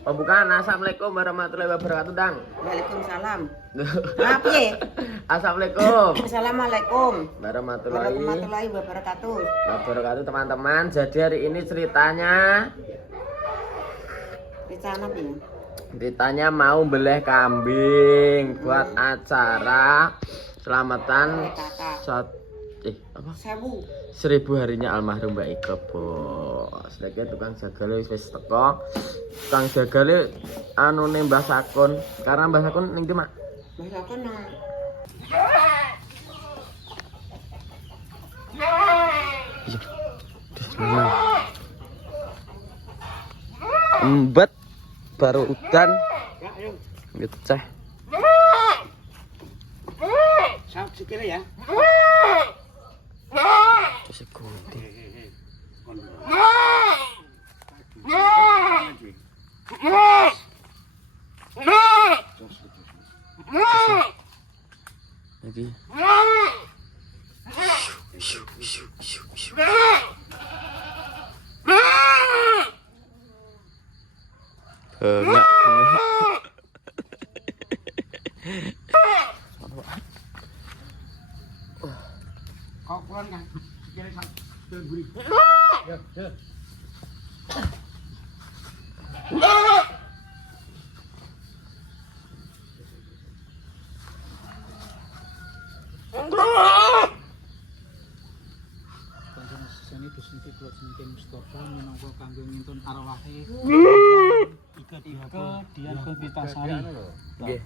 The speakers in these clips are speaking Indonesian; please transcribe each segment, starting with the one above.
Pembukaan. Assalamualaikum warahmatullahi wabarakatuh, Dang. Waalaikumsalam. Apa ya? Assalamualaikum Assalamualaikum warahmatullahi wabarakatuh. wabarakatuh, teman-teman. Jadi hari ini ceritanya Rencana mau beleh kambing buat acara selamatan apa? 1000 harinya almarhum Mbak Ika, Bos. Lagi tukang jagale wis teko. Tukang jagale anune Mbah Sakun. Karena Mbah Sakun ning ndi, Mak? Mbah Sakun nang Embet baru udan gitu ceh. Sap sikile ya. Terus ikuti. Jadi enggak. Kok pulang kan? Sikile sak mburi. Ya, ya. Seni disniki kula jenenge Mustofa minangka kanggo ngintun arwahe. Ika Dian Puspitasari. Nggih.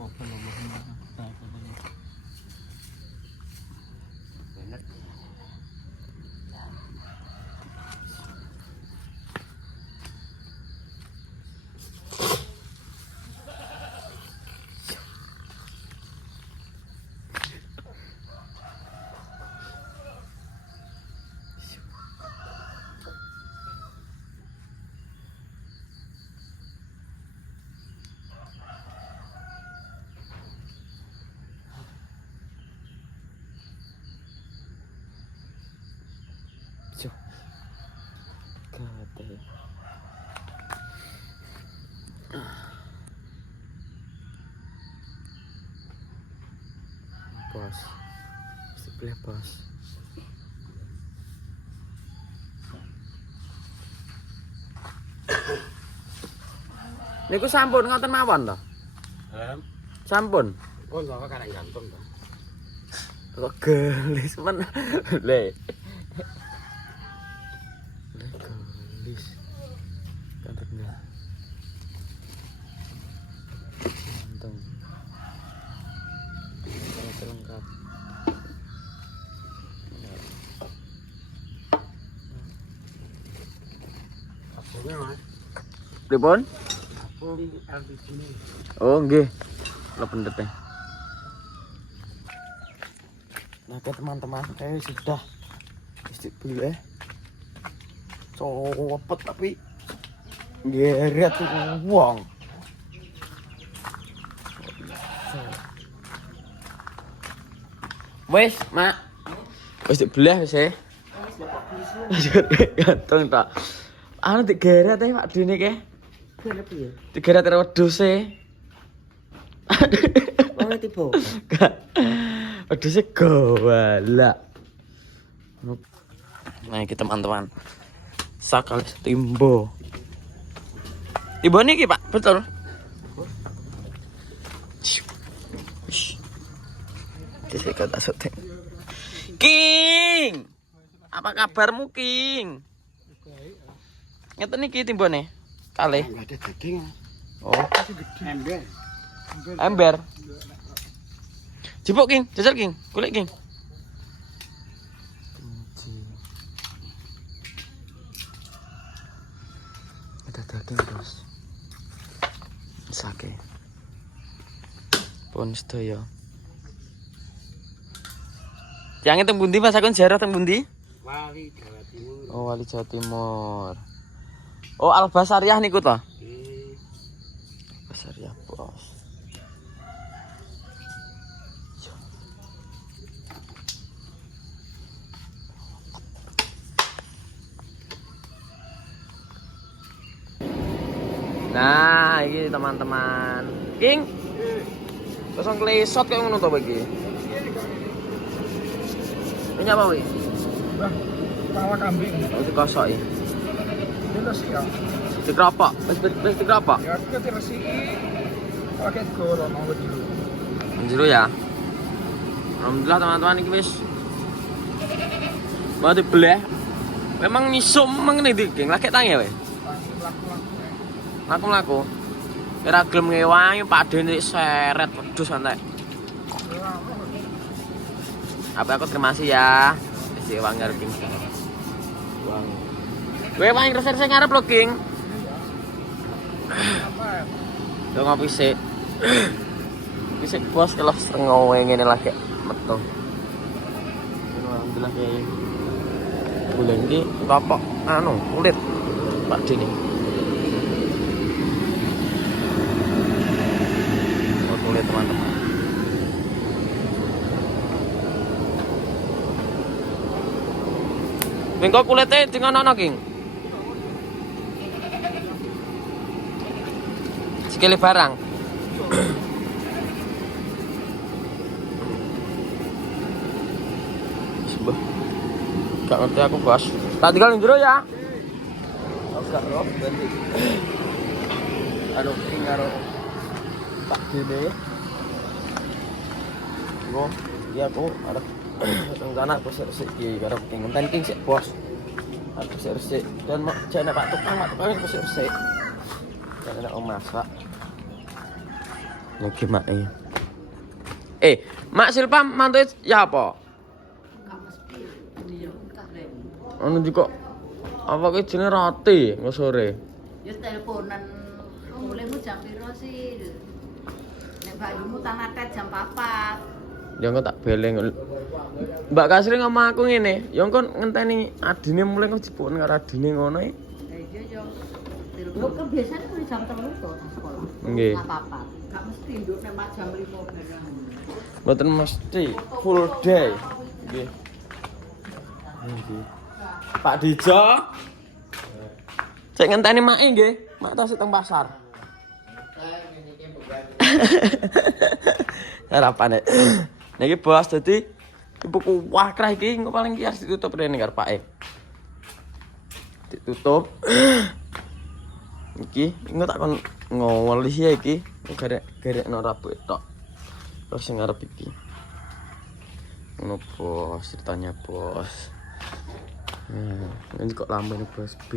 Kate. Bos. Sebelah bos. Niku sampun ngoten mawon to? Sampun. Oh, enggak karek gantung to. Kok gelis men. Le. Gelis. Kantornya. Gantung. Itu lengkap. Kabelnya Mas. Pripun? Kabel LPG ini. Oh nggih. Kula pendet teh. Nah, teman-teman, sudah istiqbil copot tapi geret uang. Wes, Mak. Wis dibelah wis e. Wis gantung tak. Anu digeret e Pak Dene ke. Geret piye? Digeret karo wedhus e. Wong tiba. Wedhusnya gawala. Nah, iki teman-teman. Sakal timbo. Timbo niki, Pak, betul. Jadi kata sote. King. Apa kabarmu, King? Ngeten niki timbone. Kalih. Enggak ada daging. Oh, Ember. ember. Jipuk, King. Jajal, King. Kulik, King. Ada daging, Bos. Sake. Pun sedaya. Yang teng pundi Mas? Aku jarah teng pundi? Wali Jawa Timur. Oh, Wali Jawa Timur. Oh, Albasariah niku to? Albasariah, Bos. Nah, ini teman-teman. King. Kosong klesot kayak ngono to iki. Ini apa wi? Pala kambing. Itu kosok ya. Jelas ya. Dikropok, wis dikropok. Ya aku resiki. Pakai goro mau dulu. Jero ya. Alhamdulillah teman-teman iki wis mau dibeleh. Memang nyisum mengenai King. Lagi tang ya we. Laku. Kira gelem ngewangi Pak Dene seret wedhus santai. Apa aku terima kasih ya. Si Wang ngarep King. Wang. Kowe wae resep ngarep lho King. Yo ngopi sik. Bisa bos kalau ngowe ngene lagi metu. Alhamdulillah kayak bulan ini bapak kulit Pak Dini. Kulit teman-teman. Bengko kulitnya dengan anak King. Sekali barang. Sebab gak ngerti aku bos. Tak tinggal njero ya. Aku gak roh ganti. King karo Pak Dene. Go, iya aku arep rencana aku sik iki karo King ngenten King sik bos. Aku sik dan jane Pak Tukang aku sik. Karena om masak. Lagi mak ini. Mak Silpa mantu ya apa? Anu juga apa ki jenenge roti engko sore. Ya teleponan mulaimu jam piro sih? Nek bayumu tanatet jam 4. Ya engko tak beleng. Mbak Kasri ngomong aku ngene, ya engko ngenteni adine mulai kok dipun karo adine ngono iki. Iya yo. Lu kan biasanya mulai jam 3 to sekolah. Nggih. Apa-apa. Gak mesti nduk nek jam 5 bareng. Mboten mesti full day. Nggih. Nggih. Pak Dijo. Cek ngenteni make nggih. Mak tas teng pasar. Harapane. Niki bos dadi buku wakrah iki engko paling kias ditutup rene karo Pak E. Ditutup. Iki engko tak kon ngoweli ya iki. Garek-garekno rabu tok. Terus sing ngarep iki. Ngono bos, ceritanya bos. Ini kok lama nih bos B.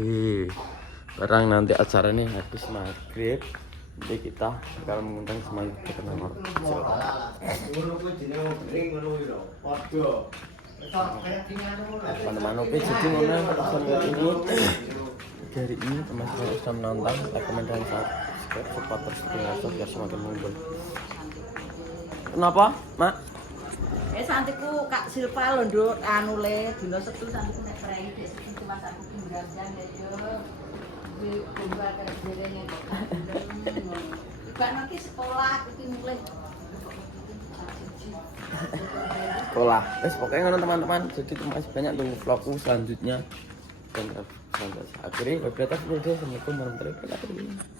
Barang nanti acaranya habis maghrib. Jadi kita bakal mengundang semuanya ke nomor. Teman-teman oke jadi ngono sampai ini. Dari ini teman-teman sudah menonton, like, komen, dan subscribe support terus biar semakin muncul. Kenapa, Mak? Santiku Kak Silpa lho nduk anu le dina Setu santiku nek prei dek cuma aku kimbrang ya yo. Di kumbar karo derene kok. Gak nanti sekolah iki mulai Sekolah. Pokoknya ngono teman-teman. Jadi masih banyak tunggu vlogku selanjutnya. Dan sampai akhirnya beberapa video. Assalamualaikum warahmatullahi wabarakatuh.